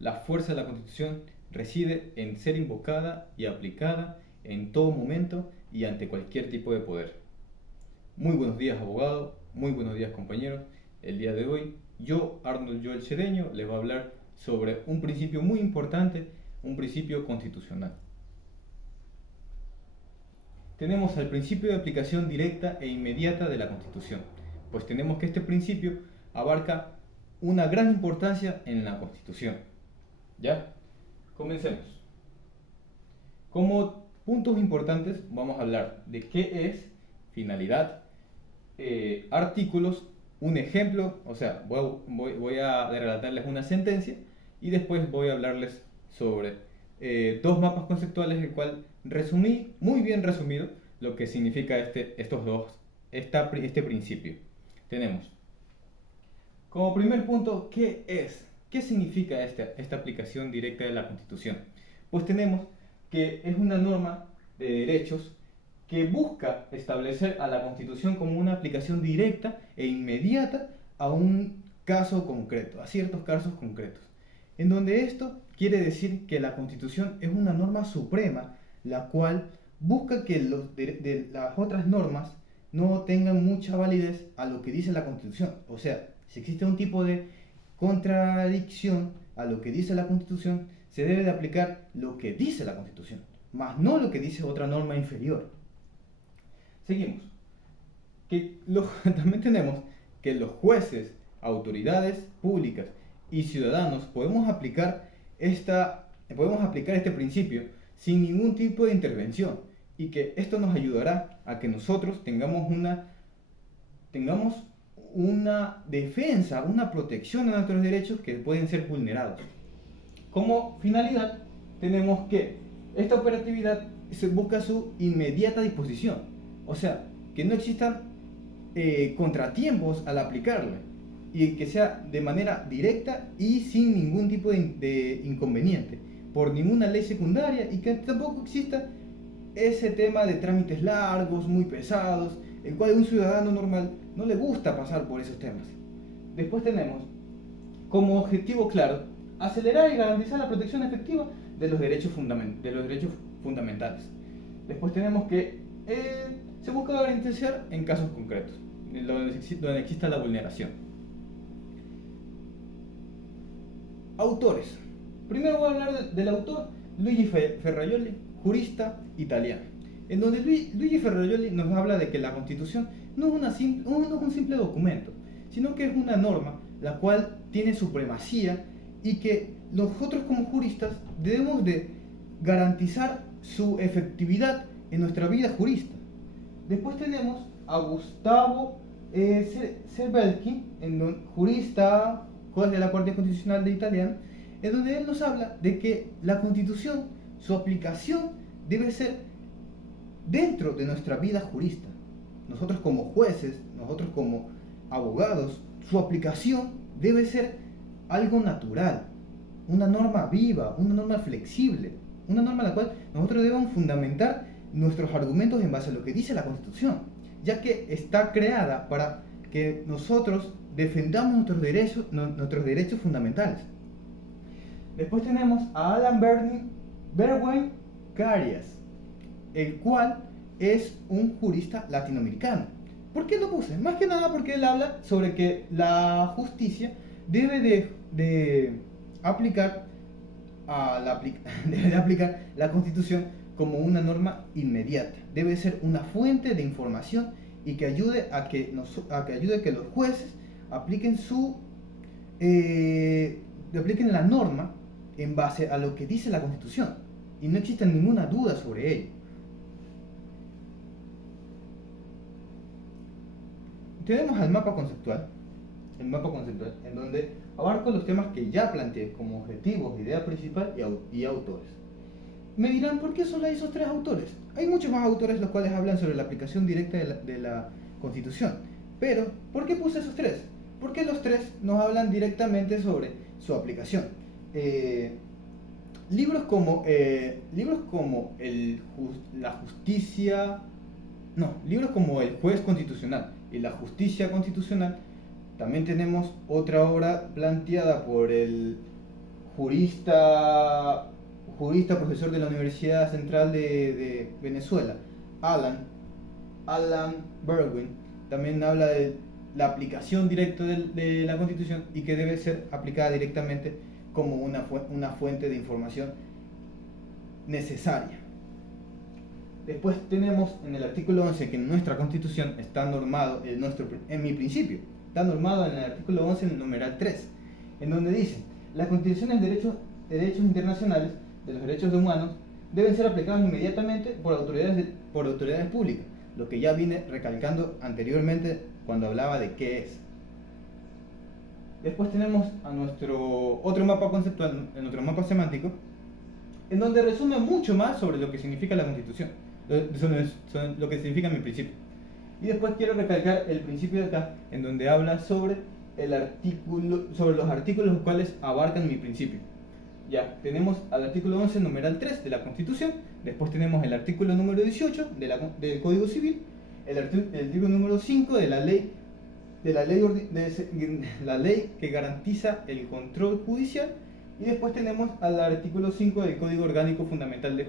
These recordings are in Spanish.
La fuerza de la Constitución reside en ser invocada y aplicada en todo momento y ante cualquier tipo de poder. Muy buenos días, abogado. Muy buenos días, compañeros. El día de hoy, yo, Arnold Joel Cedeño, les voy a hablar sobre un principio muy importante, un principio constitucional. Tenemos el principio de aplicación directa e inmediata de la Constitución, pues tenemos que este principio abarca una gran importancia en la Constitución. ¿Ya? Comencemos. Como puntos importantes vamos a hablar de qué es finalidad, artículos, un ejemplo, o sea, voy a relatarles una sentencia y después voy a hablarles sobre dos mapas conceptuales, el cual resumí, muy bien resumido, lo que significa este principio. Tenemos como primer punto, ¿qué es? ¿Qué significa esta aplicación directa de la Constitución? Pues tenemos que es una norma de derechos que busca establecer a la Constitución como una aplicación directa e inmediata a un caso concreto, a ciertos casos concretos, en donde esto quiere decir que la Constitución es una norma suprema, la cual busca que las otras normas no tengan mucha validez a lo que dice la Constitución. O sea, si existe un tipo de contradicción a lo que dice la Constitución, se debe de aplicar lo que dice la Constitución, más no lo que dice otra norma inferior. Seguimos. También tenemos que los jueces, autoridades públicas y ciudadanos podemos aplicar este principio sin ningún tipo de intervención, y que esto nos ayudará a que nosotros tengamos una defensa, una protección de nuestros derechos que pueden ser vulnerados. Como finalidad, tenemos que esta operatividad se busca su inmediata disposición, o sea, que no existan contratiempos al aplicarla, y que sea de manera directa y sin ningún tipo de inconveniente por ninguna ley secundaria, y que tampoco exista ese tema de trámites largos, muy pesados, el cual a un ciudadano normal no le gusta pasar por esos temas. Después tenemos como objetivo claro acelerar y garantizar la protección efectiva de los derechos fundamentales. Después tenemos que se busca garantizar en casos concretos, donde exista la vulneración. Autores. Primero voy a hablar del autor Luigi Ferrajoli, jurista italiano, en donde Luigi Ferrajoli nos habla de que la Constitución no es un simple documento, sino que es una norma la cual tiene supremacía, y que nosotros como juristas debemos de garantizar su efectividad en nuestra vida jurista. Después tenemos a Gustavo Cerbelkin, jurista, juez de la Corte Constitucional de Italiano, en donde él nos habla de que la Constitución, su aplicación debe ser dentro de nuestra vida jurista. Nosotros como jueces, nosotros como abogados, su aplicación debe ser algo natural, una norma viva, una norma flexible, una norma en la cual nosotros debemos fundamentar nuestros argumentos en base a lo que dice la Constitución, ya que está creada para que nosotros defendamos nuestros derechos fundamentales. Después tenemos a Alan Berwyn Carias, el cual es un jurista latinoamericano. ¿Por qué lo puse? Más que nada porque él habla sobre que la justicia debe de aplicar la Constitución como una norma inmediata. Debe ser una fuente de información y que ayude a que los jueces apliquen la norma en base a lo que dice la Constitución y no exista ninguna duda sobre ello. Tenemos el mapa conceptual, en donde abarco los temas que ya planteé como objetivos, idea principal y autores. Me dirán, ¿por qué solo hay esos tres autores? Hay muchos más autores los cuales hablan sobre la aplicación directa de la Constitución, pero ¿por qué puse esos tres? Porque los tres nos hablan directamente sobre su aplicación. Libros como libros como El Juez Constitucional y La Justicia Constitucional. También tenemos otra obra planteada por el jurista, profesor de la Universidad Central de Venezuela, Alan Berwin, también habla de la aplicación directa de la Constitución y que debe ser aplicada directamente como una fuente de información necesaria. Después tenemos en el artículo 11 que nuestra Constitución está normado, en mi principio, está normado en el artículo 11 en el numeral 3, en donde dice: las constituciones de derechos internacionales de los derechos humanos deben ser aplicadas inmediatamente por autoridades públicas, lo que ya vine recalcando anteriormente cuando hablaba de qué es. Después tenemos a nuestro otro mapa conceptual, nuestro mapa semántico, en donde resume mucho más sobre lo que significa la Constitución, sobre lo que significa mi principio. Y después quiero recalcar el principio de acá, en donde habla sobre los artículos los cuales abarcan mi principio. Ya, tenemos al artículo 11, numeral 3 de la Constitución, después tenemos el artículo número 18 del Código Civil, el artículo número 5 de la ley que garantiza el control judicial, y después tenemos al artículo 5 del Código Orgánico Fundamental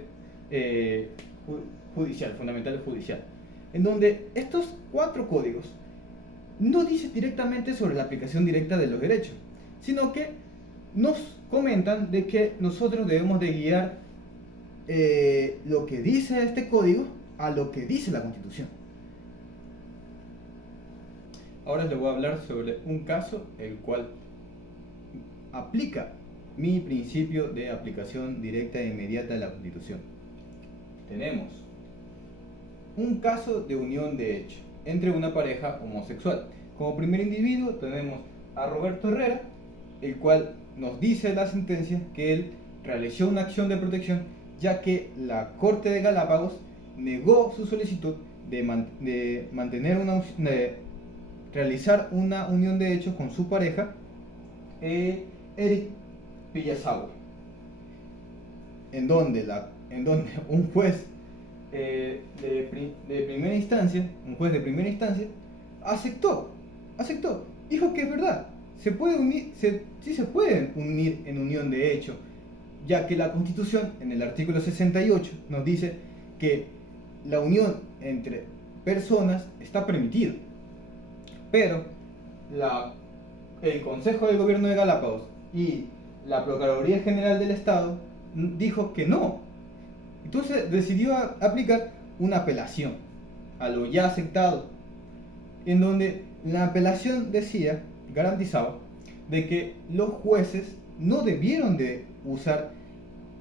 Judicial, en donde estos 4 códigos no dicen directamente sobre la aplicación directa de los derechos, sino que nos comentan de que nosotros debemos de guiar lo que dice este código a lo que dice la Constitución. Ahora les voy a hablar sobre un caso el cual aplica mi principio de aplicación directa e inmediata de la Constitución. Tenemos un caso de unión de hecho entre una pareja homosexual. Como primer individuo tenemos a Roberto Herrera, el cual nos dice la sentencia que él realizó una acción de protección, ya que la Corte de Galápagos negó su solicitud de realizar una unión de hecho con su pareja, Eric Pillasawa, en donde un juez de primera instancia, aceptó, dijo que es verdad, sí se pueden unir en unión de hecho, ya que la Constitución en el artículo 68 nos dice que la unión entre personas está permitida, pero el Consejo de Gobierno de Galápagos y la Procuraduría General del Estado dijo que no. Entonces decidió aplicar una apelación a lo ya aceptado, en donde la apelación garantizaba de que los jueces no debieron de usar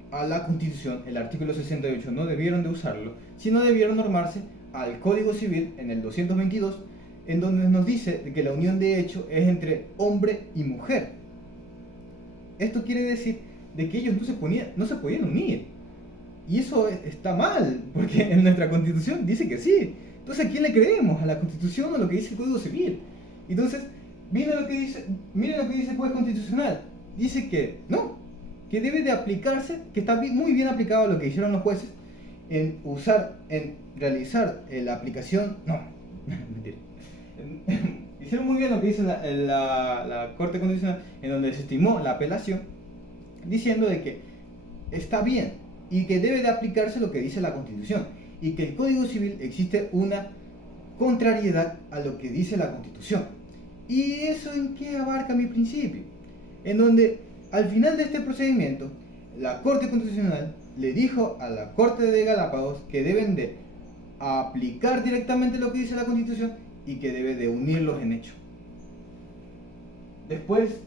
a la Constitución, el artículo 68, no debieron de usarlo, sino debieron normarse al Código Civil en el 222, en donde nos dice que la unión de hecho es entre hombre y mujer. Esto quiere decir de que ellos no se podían unir. Y eso está mal, porque en nuestra Constitución dice que sí. Entonces, ¿a quién le creemos? ¿A la Constitución o a lo que dice el Código Civil? Entonces, miren lo que dice el juez constitucional. Dice que no, que debe de aplicarse, que está muy bien aplicado lo que hicieron los jueces en realizar la aplicación. No, mentira. Hicieron muy bien lo que dice la Corte Constitucional, en donde desestimó la apelación, diciendo de que está bien y que debe de aplicarse lo que dice la Constitución, y que el Código Civil existe una contrariedad a lo que dice la Constitución. ¿Y eso en qué abarca mi principio? En donde al final de este procedimiento, la Corte Constitucional le dijo a la Corte de Galápagos que deben de aplicar directamente lo que dice la Constitución y que debe de unirlos en hecho. Después,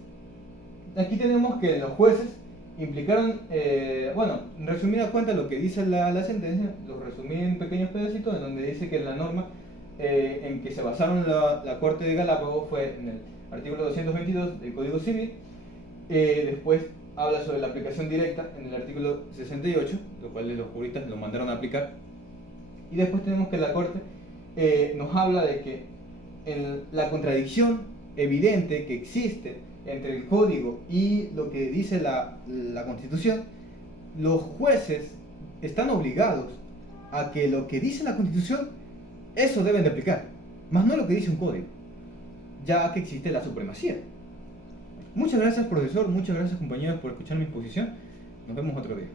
aquí tenemos que los jueces implicaron, en resumida cuenta lo que dice la sentencia, lo resumí en pequeños pedacitos, en donde dice que la norma en que se basaron la Corte de Galápagos fue en el artículo 222 del Código Civil. Después habla sobre la aplicación directa en el artículo 68, lo cual los juristas lo mandaron a aplicar. Y después tenemos que la Corte nos habla de que en la contradicción evidente que existe entre el código y lo que dice la Constitución, los jueces están obligados a que lo que dice la Constitución, eso deben de aplicar, más no lo que dice un código, ya que existe la supremacía. Muchas gracias, profesor, muchas gracias, compañeros, por escuchar mi exposición. Nos vemos otro día.